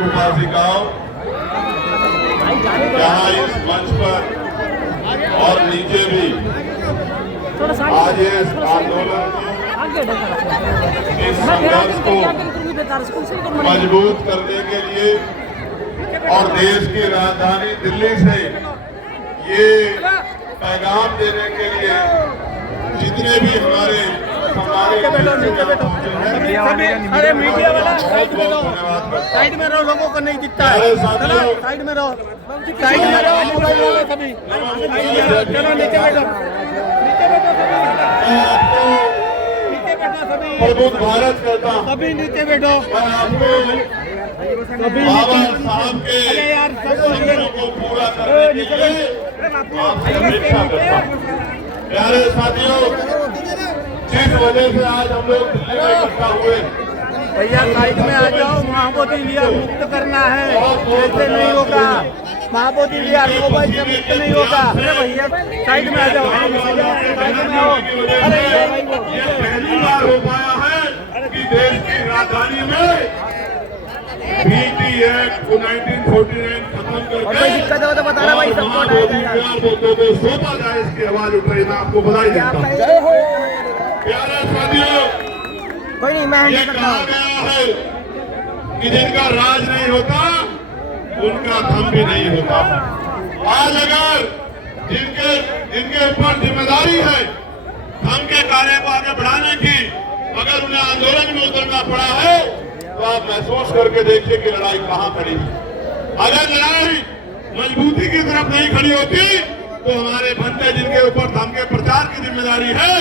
उपासिकाओं, जहाँ इस मंच पर और नीचे भी आज इस आंदोलन इस संघर्ष को मजबूत करने के लिए और देश की राजधानी दिल्ली से ये पैगाम देने के लिए जितने भी हमारे अरे मीडिया वाला साइड में रहो, लोगों को नहीं दिखता है, साइड में रहो, साइड में रहो सभी, चलो नीचे बैठो, प्रबुद्ध भारत करता हूँ, सभी नीचे बैठो, सभी बाबा साहब के सपनों को पूरा करने के लिए आपसे अपेक्षा करता हूँ। प्यारे साथियों, जिस वजह से आज हम लोग दिल्ली में इकट्ठा हुए, भैया साइड में आ जाओ, महाबोधि विहार मुक्त करना है, ऐसे नहीं होगा, महाबोधि विहार मोबाइल से मुक्त नहीं होगा। अरे भैया साइड में आ जाओ, अरे ये पहली बार हो पाया है कि देश की राजधानी में BT एक्ट को 1949 खत्म करके दिक्कत हो तो बता रहा भाई, सबको सोचा जाए, इसकी आवाज उठ रही, मैं आपको बधाई देता हूँ। प्यारे साथियों, कोई नहीं, मैं ये कहा गया है कि जिनका राज नहीं होता उनका धम भी नहीं होता। आज अगर जिनके ऊपर जिम्मेदारी है धम के कार्य को आगे बढ़ाने की, अगर उन्हें आंदोलन में उतरना पड़ा है तो आप महसूस करके देखिए कि लड़ाई कहाँ खड़ी है। अगर लड़ाई मजबूती की तरफ नहीं खड़ी होती तो हमारे बनते जिनके ऊपर धम के प्रचार की जिम्मेदारी है,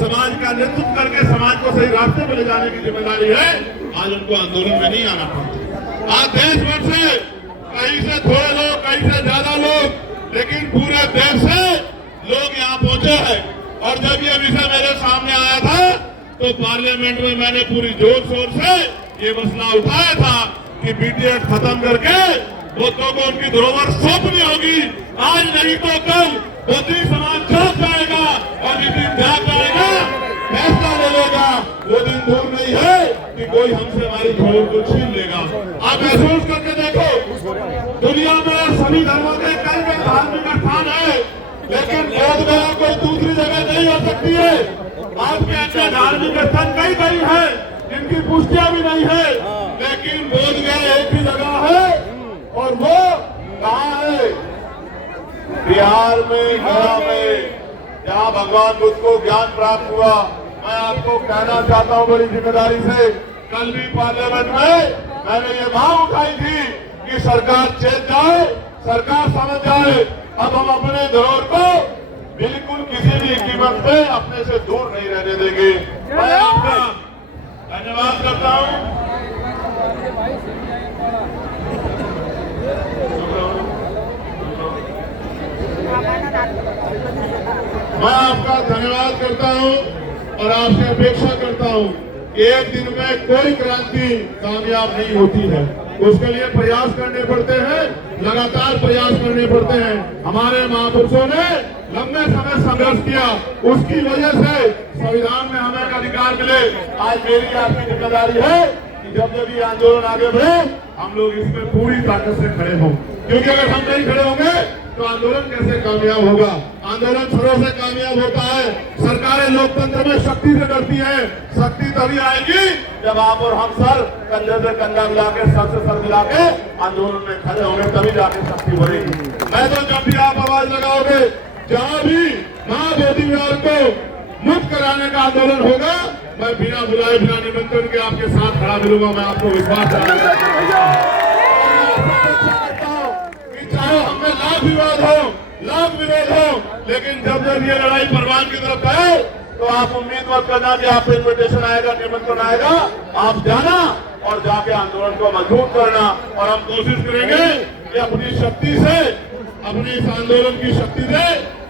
समाज का नेतृत्व करके समाज को सही रास्ते पर ले जाने की जिम्मेदारी है, आज उनको आंदोलन में नहीं आना पड़ता। आज देश भर से कहीं से थोड़े लोग, कहीं से ज्यादा लोग, लेकिन पूरे देश से लोग यहाँ पहुंचे हैं। और जब ये विषय मेरे सामने आया था तो पार्लियामेंट में मैंने पूरी जोर शोर से ये मसला उठाया था कि BT एक्ट खत्म करके बुद्धों को उनकी धरोहर सौंपनी होगी। आज नहीं तो कल बौद्धिक समाज जाग जाएगा और जिस दिन जाग जाएगा फैसला ले लेगा। वो दिन दूर नहीं है कि कोई हमसे हमारी धरोहर को छीन लेगा। आप महसूस करके देखो, दुनिया में सभी धर्मों के कई कई धार्मिक स्थान है, लेकिन बोध गया कोई दूसरी जगह नहीं हो सकती है। आपके अन्य धार्मिक स्थान कई कई है जिनकी पुष्टियां भी नहीं है, लेकिन बोध गया एक ही जगह है, और वो कहाँ है? बिहार में, गया में, जहाँ भगवान बुद्ध को ज्ञान प्राप्त हुआ। मैं आपको कहना चाहता हूँ बड़ी जिम्मेदारी से, कल भी पार्लियामेंट में मैंने ये मांग उठाई थी कि सरकार चेत जाए, सरकार समझ जाए, अब हम अपने धरोहर को बिल्कुल किसी भी कीमत पे अपने से दूर नहीं रहने देंगे। मैं आपका धन्यवाद करता हूँ। मैं आपका धन्यवाद करता हूं और आपसे अपेक्षा करता हूं कि एक दिन में कोई क्रांति कामयाब नहीं होती है, उसके लिए प्रयास करने पड़ते हैं, लगातार प्रयास करने पड़ते हैं। हमारे महापुरुषों ने लंबे समय संघर्ष किया, उसकी वजह से संविधान में हमें एक अधिकार मिले। आज मेरी आपकी जिम्मेदारी है कि जब जब ये आंदोलन आगे बढ़े हम लोग इसमें पूरी ताकत से खड़े हों, क्योंकि अगर हम नहीं खड़े होंगे तो आंदोलन कैसे कामयाब होगा? आंदोलन सरों से कामयाब होता है। सरकारें लोकतंत्र में शक्ति से डरती है। शक्ति तभी आएगी जब आप और हम सर कंधे से कंधा मिला के, सर से सर मिला के आंदोलन में खड़े होंगे, तभी जाके शक्ति बढ़ेगी। मैं तो जब भी आप आवाज लगाओगे, जहाँ भी महाबोधि विहार को मुक्त कराने का आंदोलन होगा, मैं बिना बुलाए, बिना निमंत्रण के आपके साथ खड़ा मिलूंगा। मैं आपको विश्वास दिलाता हूं। चाहे हमें लाख विवाद हो, लाख विरोध हो, लेकिन जब जब ये लड़ाई परवान की तरफ है तो आप उम्मीद मत करना कि आपको इन्विटेशन आएगा, निमंत्रण आएगा। आप जाना और जाके आंदोलन को मजबूत करना। और हम कोशिश करेंगे कि अपनी शक्ति से, अपनी इस आंदोलन की शक्ति से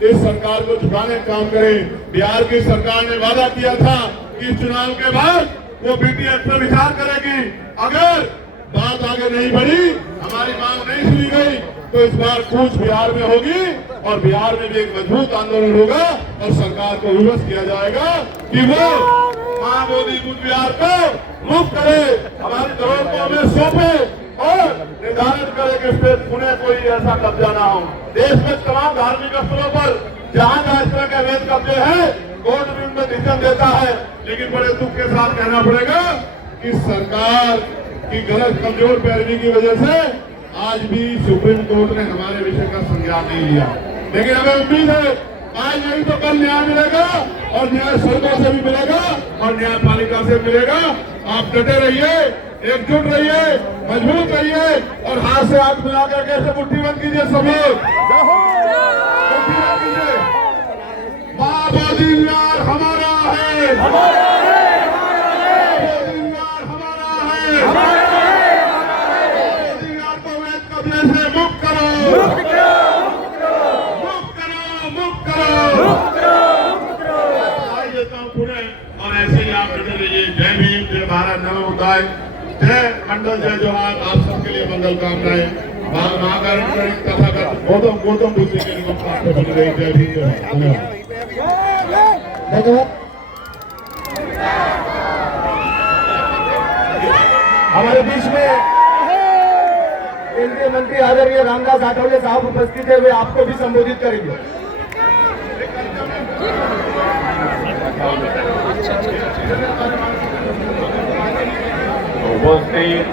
इस सरकार को झुकाने का काम करें। बिहार की सरकार ने वादा किया था कि चुनाव के बाद वो BT एक्ट पर विचार करेगी। अगर बात आगे नहीं बढ़ी, हमारी मांग नहीं सुनी गई, तो इस बार कूच बिहार में होगी और बिहार में भी एक मजबूत आंदोलन होगा और सरकार को विवश किया जाएगा कि वो महाबोधि बुद्ध विहार को मुक्त करे, हमारी धरोहर को हमें सौंपे और निर्धारित करे कि स्टेट पुणे कोई ऐसा कब्जा ना हो। देश में तमाम धार्मिक स्थलों पर जहां जहां इस तरह के अवैध कब्जे हैं, कोर्ट भी उनमें डिसीजन देता है। लेकिन बड़े दुख के साथ कहना पड़ेगा कि सरकार की गलत कमजोर पैरवी की वजह से आज भी सुप्रीम कोर्ट ने हमारे विषय का संज्ञान नहीं लिया। लेकिन हमें उम्मीद है आज नहीं तो कल न्याय मिलेगा, और न्याय सरकार से भी मिलेगा और न्यायपालिका से मिलेगा। आप डटे रहिए, एकजुट रहिए, मजबूत रहिए और हाथ से हाथ मिलाकर कैसे मुट्ठी बंद कीजिए सब लोग। मुट्ठी बंद कीजिए। बाबा दिलदार हमारा है, बाबा दिलदार हमारा है। बाबा दिलदार को अवैध कब्जे से मुक्त करो, मुक्त करो। आई देता हूँ पुणे, और ऐसे ही आप डटे रहिए। जय भीम, जय भारत, नमो बुद्धाय, जय मंडल, जय जोहार। आप सबके लिए मंगल कामनाएं। महाकारण तथागत गौतम बुद्ध के निगम प्राप्त बन गई। जय भीम, जय भारत। धन्यवाद। हमारे बीच में केंद्रीय मंत्री आदरणीय रामदास आठवले साहब उपस्थित है, वे आपको भी संबोधित करेंगे। उपस्थित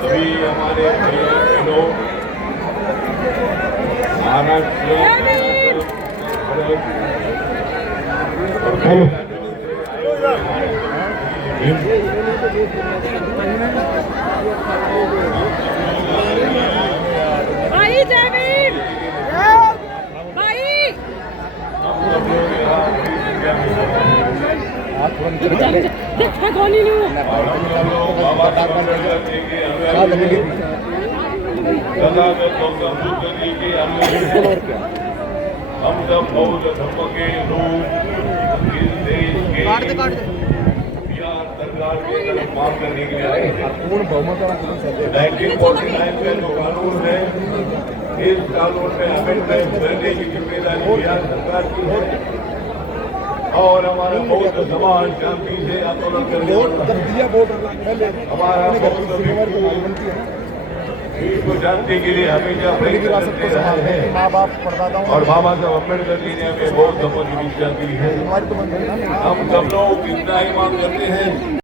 सभी हमारे बहनों, महाराष्ट्र भाई जमीन भाई देखा कौन हम सब बौद्ध धर्म के लोग इस देश के बिहार सरकार के तरफ मांग करने के लिए आए हैं। 1949 में जो कानून है, इस कानून में अमेंडमेंट करने की जिम्मेदारी बिहार सरकार की है, और हमारा बौद्ध समाज शांति से आंदोलन करने हमारा बौद्ध देश को शांति के लिए हमेशा प्रयत्न करते रहे हैं, और बाबा साहब अम्बेडकर जी ने हमें बहुत शपथ दी है। हम सब लोग इतना ही मांग करते हैं